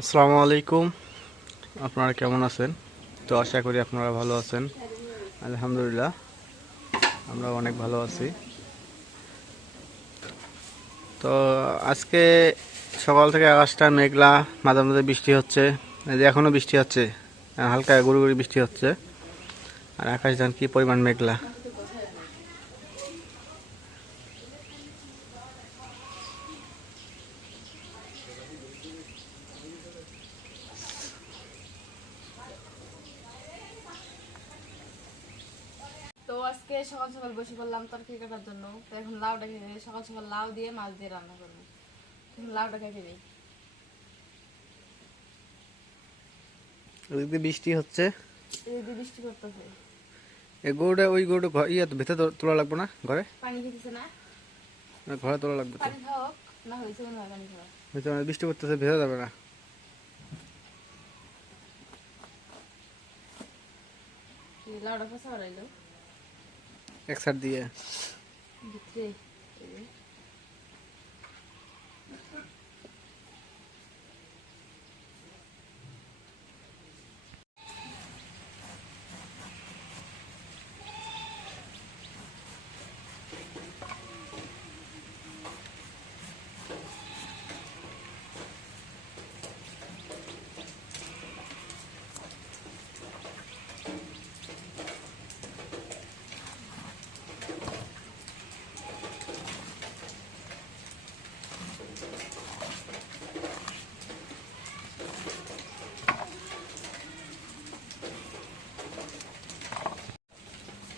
আসসালামু আলাইকুম। আপনারা কেমন আছেন? তো আশা করি আপনারা ভালো আছেন। আলহামদুলিল্লাহ, আমরা অনেক ভালো আছি। তো আজকে সকাল থেকে আকাশটা মেঘলা, মাঝে মাঝে বৃষ্টি হচ্ছে। যে এখনও বৃষ্টি হচ্ছে, হালকা গুড়ি গুড়ি বৃষ্টি হচ্ছে। আর আকাশ ধান কি পরিমাণ মেঘলা তো আজকে সকাল সকাল বসে পড়লাম তরকারি কাটার জন্য। তো এখন লাউটা দিই। সকাল সকাল লাউ দিয়ে মাছ দিয়ে রান্না করব। এখন লাউটা খেয়ে দিয়ে বৃষ্টি হচ্ছে। বৃষ্টি করতেছে এই গরুটা ওই গরুটা ঘর ইয়ে ভেতরে তোলা লাগবে না ঘরে? পানি খেতেছে না। না, ঘরে তোলা লাগবে পানি খাওয়াক না হয়েছে মনে হয় পানি হয়তো অনেক বৃষ্টি করতেছে ভেজা যাবে না। লাউটা ফসা বাড়াইলো। এক সাইড দিয়ে ভিতরে এই যে।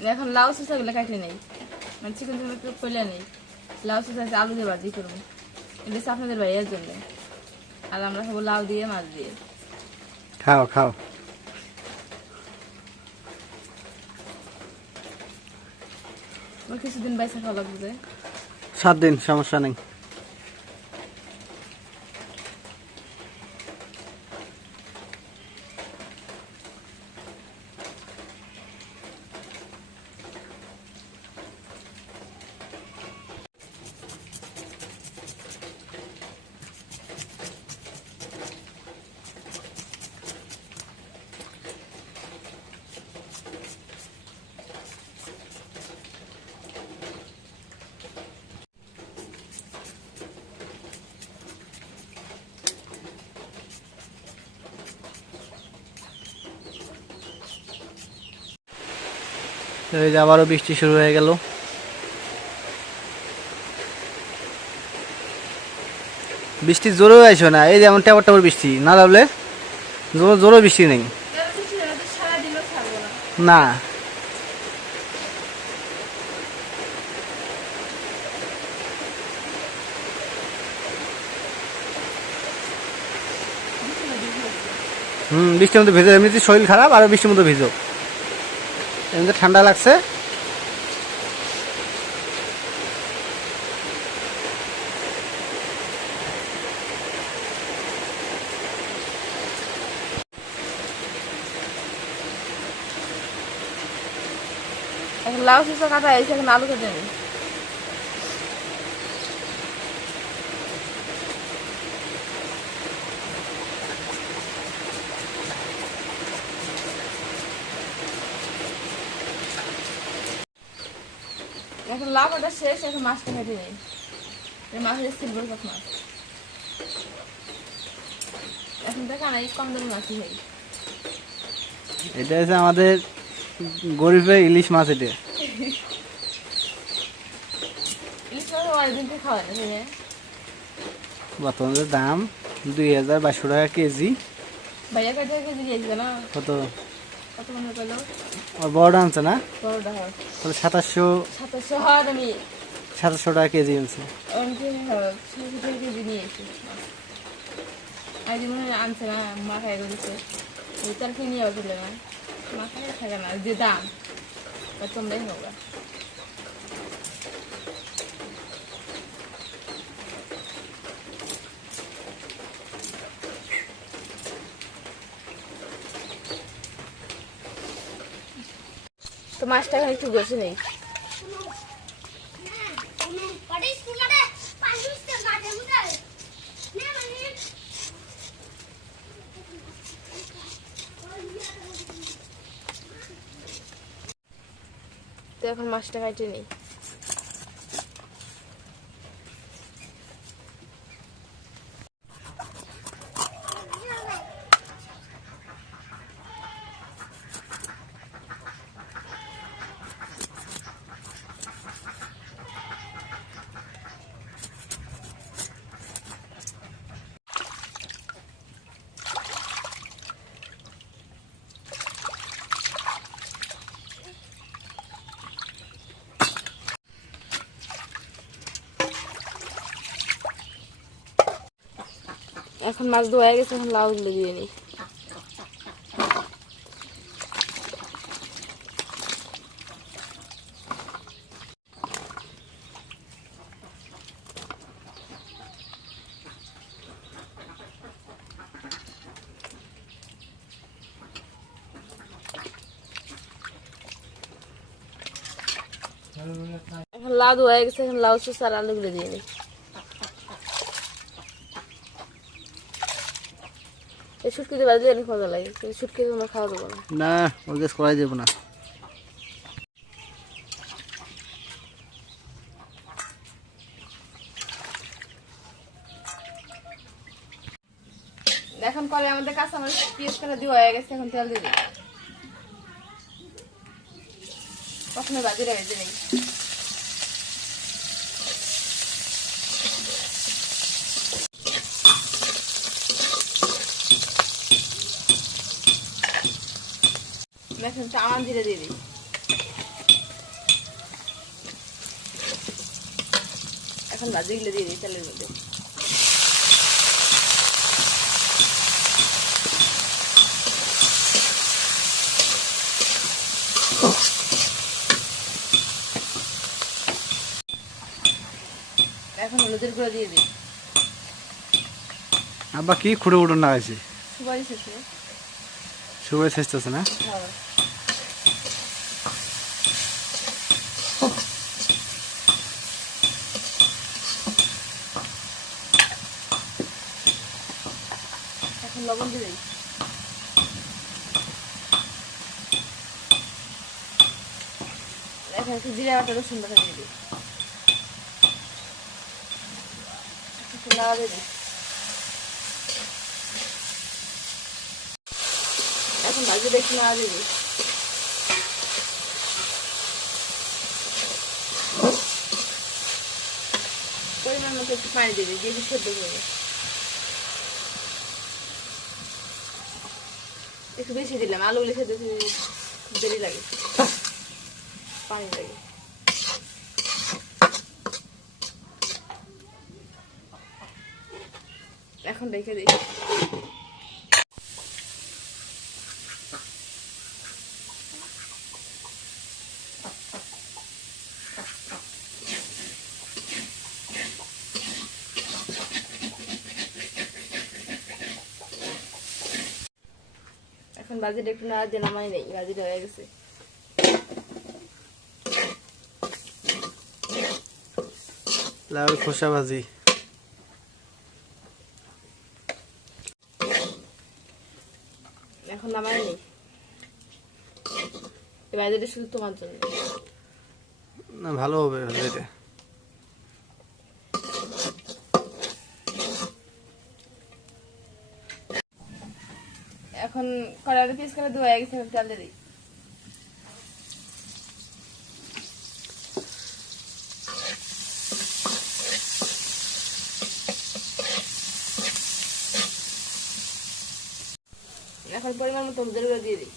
এখন লাউ শসাগুলো গুলো কাটে নেই। মানে চিকেন চিকেন একটু করলে নেই। লাউ শসা আছে আলু দিয়ে ভাজি করব। এটা হচ্ছে আপনাদের ভাইয়ের জন্য। আর আমরা খাব লাউ দিয়ে মাছ দিয়ে। খাও খাও। কিছুদিন বাইসা খাওয়া লাগবে। সাত দিন সমস্যা নেই। তো এই যে আবারও বৃষ্টি শুরু হয়ে গেল। বৃষ্টি জোরেও আইসো না, এই যেমন টাবার টাবার বৃষ্টি, না লাগলে জোর জোরও বৃষ্টি নেই। না। হুম, বৃষ্টির মধ্যে ভেজো এমনিতে শরীর খারাপ, আর বৃষ্টির মধ্যে ভিজো। এমনিতে ঠান্ডা লাগছে। লাউ সুসা কাটা হয়েছে এখন আলু কেটে নেই এখন লাউ কাটা শেষ এখন মাছটা কেটে নেই এই মাছ হচ্ছে সিলভার কাপ মাছ এখন দেখা নাই কম দামি মাছই হয় এটা হচ্ছে আমাদের গরিবের ইলিশ মাছ এটা ইলিশ মাছ অনেকদিন থেকে খাওয়া না বর্তমানে দাম দুই হাজার বাইশশো টাকা কেজি ভাইয়া কাটে কেজি দিয়েছিল না কত কত মনে করল বড়টা আনছে না বড়টা হয় তাহলে সাতাশশো সাতাশশো টাকা কেজি আনছে। হয় আনছে না মাথায় গেছে তার কিনে যাওয়া না মাথায় থাকে না যে দাম। তোমরাই হোক মাছটা এখন একটু ঘষে নেই। তো এখন মাছটা কাটে নেই। এখন মাছ ধোয়া গেছে, এখন লাউ গুলো দিয়ে নিই। এখন লাউ ধোয়া গেছে, এখন লাউ সুস আর আলুগুলো দিয়ে নিই। এই শুটকিতে বাজলে অনেক মজা লাগে কিন্তু শুটকি তোমরা খাওয়া দেবো না। না ওই গ্যাস করাই যাব না। এখন পরে আমাদের কাছে আমার পিএস করে দিয়ে হয়ে গেছে এখন তেল দিয়ে দিই। প্রথমে বাজি রেখে নেই। এখন চামান জিরে দিয়ে দিই। এখন ভাজিগুলো দিয়ে দিই তেলের মধ্যে। এখন হলুদের গুঁড়ো দিয়ে দিই। আব্বা কি খুঁড়ে না আছে সুপারি শেষে শুভে শেষতেছে না? লবণ দিই এখন একটু জিরা বাটা রসুন বাটা দিয়ে দিই। এখন ভাজি দেখি দিয়ে দিই। পরিমাণ মতো একটু পানি দিই, দিয়ে সেদ্ধ করে একটু বেশি দিলাম আলুগুলি খেতে দেরি লাগে। পানি লাগে। এখন রেখে দিই। বাজিটা একটু না দিয়ে নামাই নেই বাজিটা হয়ে গেছে লাউ খোসা ভাজি। এখন নামাই নেই এই বাজিটা শুধু তোমার জন্য। না ভালো হবে ভাজিটা এখন কড়াইতে পিস করে ধোয়া গেছে তেল দিয়ে দিই। এখন পরিমাণ মতো দিয়ে দিই।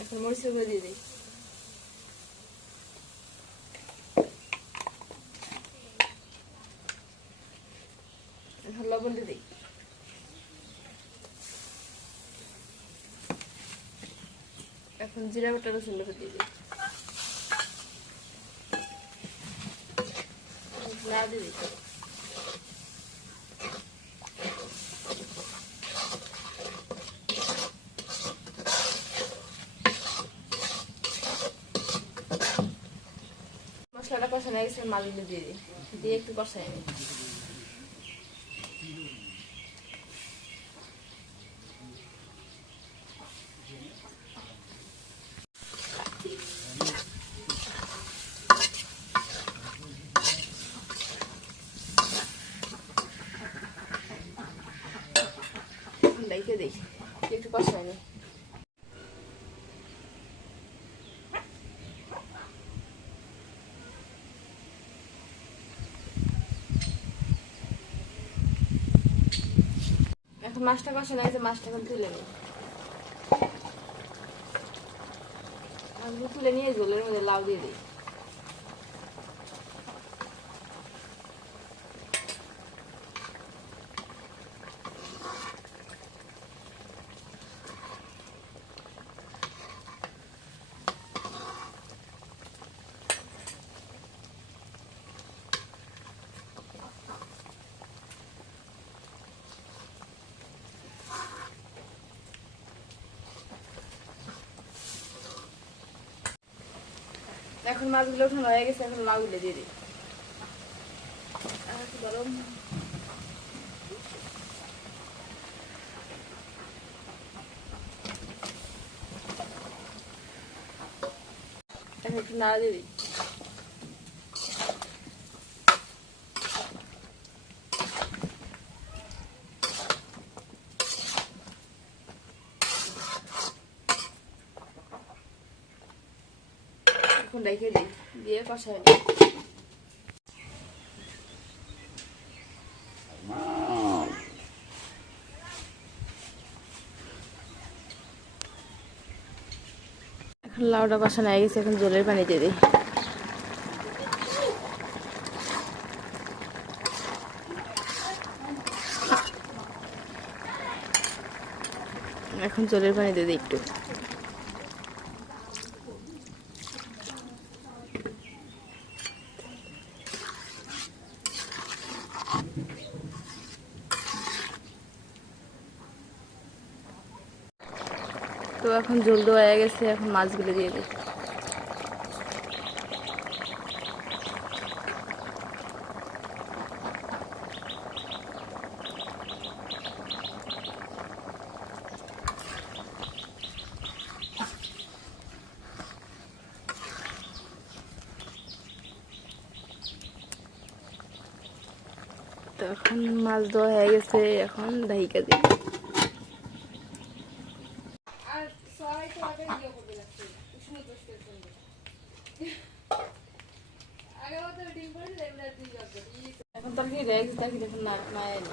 এখন মরিচের গুঁড়ো দিয়ে দিই। এখন জিরা বাটা রসুন বাটা দিয়ে দিই। না দিয়ে দিই মশলাটা কষানো গেছে, মাছগুলো দিয়ে দিই। দিয়ে একটু কষাই নিই রেখে দিই একটু কষাই নি। এখন মাছটা কষানো গেছে মাছটা এখন তুলে নিই তুলে নিয়ে জলের মধ্যে লাউ দিয়ে দিই। এখন মাছগুলো ওঠানো হয়ে গেছে এখন লাউগুলো দিয়ে দিই। গরম এখন একটু নাড়া দিয়ে দিই এখন রেখে দিই, দিয়ে কষাই নিই এখন লাউটা কষানো হয়ে গেছে, এখন জলের পানি দিয়ে দিই। এখন জলের পানি দিয়ে দিই একটু। এখন জল দেওয়া হয়ে গেছে, এখন মাছগুলো দিয়ে দিই। তো এখন মাছ দেওয়া হয়ে গেছে, এখন দাহিকা দিই। এখন তরকারি রয়ে গেছে তরকারি এখন না মায় নি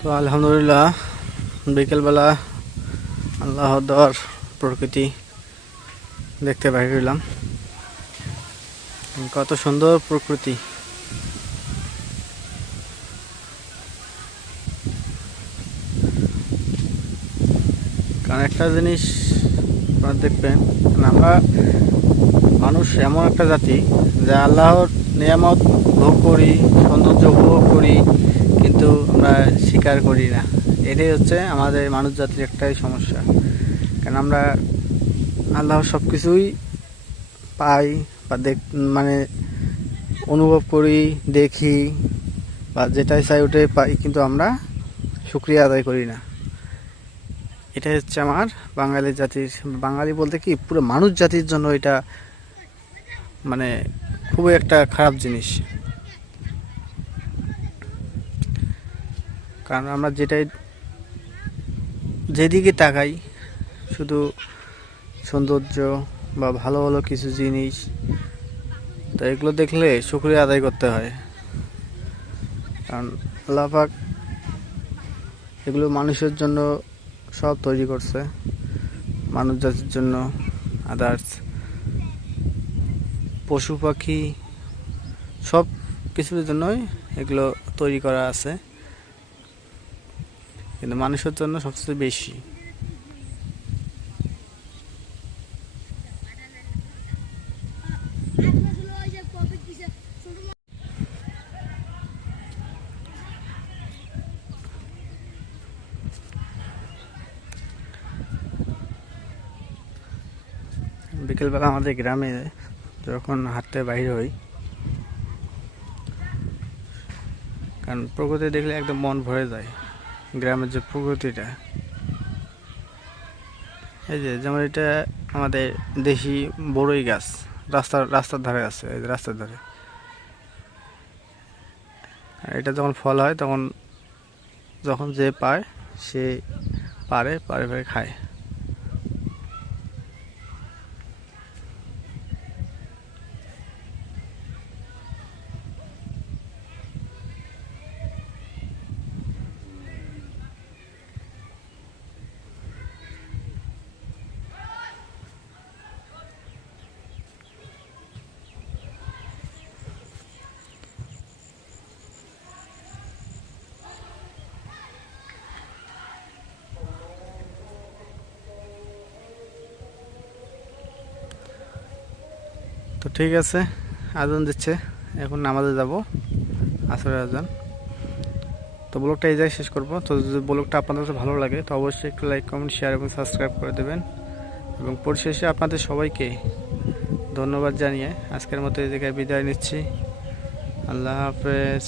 তো আলহামদুলিল্লাহ বিকেলবেলা আল্লাহ দর প্রকৃতি দেখতে বাইরে হইলাম। কত সুন্দর প্রকৃতি। কারণ একটা জিনিস আপনারা দেখবেন আমরা মানুষ এমন একটা জাতি যে আল্লাহর নিয়ামত ভোগ করি, সৌন্দর্য উপভোগ করি, কিন্তু আমরা স্বীকার করি না। এটাই হচ্ছে আমাদের মানুষ জাতির একটাই সমস্যা। কারণ আমরা আল্লাহ সব কিছুই পাই বা দেখ মানে অনুভব করি, দেখি বা যেটাই চাই ওটাই পাই, কিন্তু আমরা শুক্রিয়া আদায় করি না। এটাই হচ্ছে আমার বাঙালি জাতির, বাঙালি বলতে কি পুরো মানুষ জাতির জন্য এটা মানে খুবই একটা খারাপ জিনিস। কারণ আমরা যেটাই যেদিকে তাকাই, শুধু সৌন্দর্য বা ভালো ভালো কিছু জিনিস, তো এগুলো দেখলে শুক্রিয়া আদায় করতে হয়। কারণ আল্লাহ পাক এগুলো মানুষের জন্য সব তৈরি করছে মানুষ জাতির জন্য আদার্স পশু পাখি, সব কিছুর জন্যই এগুলো তৈরি করা আছে। কিন্তু মানুষের জন্য সবচেয়ে বেশি। বিকেলবেলা আমাদের গ্রামে যখন হাঁটতে বাইরে হই, কারণ প্রকৃতি দেখলে একদম মন ভরে যায়। গ্রামের যে প্রকৃতিটা। এই যে, যেমন এটা আমাদের দেশি বড়ই গাছ, রাস্তার রাস্তার ধারে আছে, এই যে রাস্তার ধারে। এটা যখন ফল হয়, তখন যখন যে পায়, সে পারে পারে পারে, খায়। তো ঠিক আছে, আজান দিচ্ছে, এখন নামাজে যাব, আসরের আজান। তো ব্লগটা এই জায়গায় শেষ করব। তো যদি ব্লগটা আপনাদের কাছে ভালো লাগে, তো অবশ্যই একটু লাইক কমেন্ট শেয়ার এবং সাবস্ক্রাইব করে দেবেন। এবং পরিশেষে আপনাদের সবাইকে ধন্যবাদ জানিয়ে আজকের মতো এই জায়গায় বিদায় নিচ্ছি। আল্লাহ হাফেজ।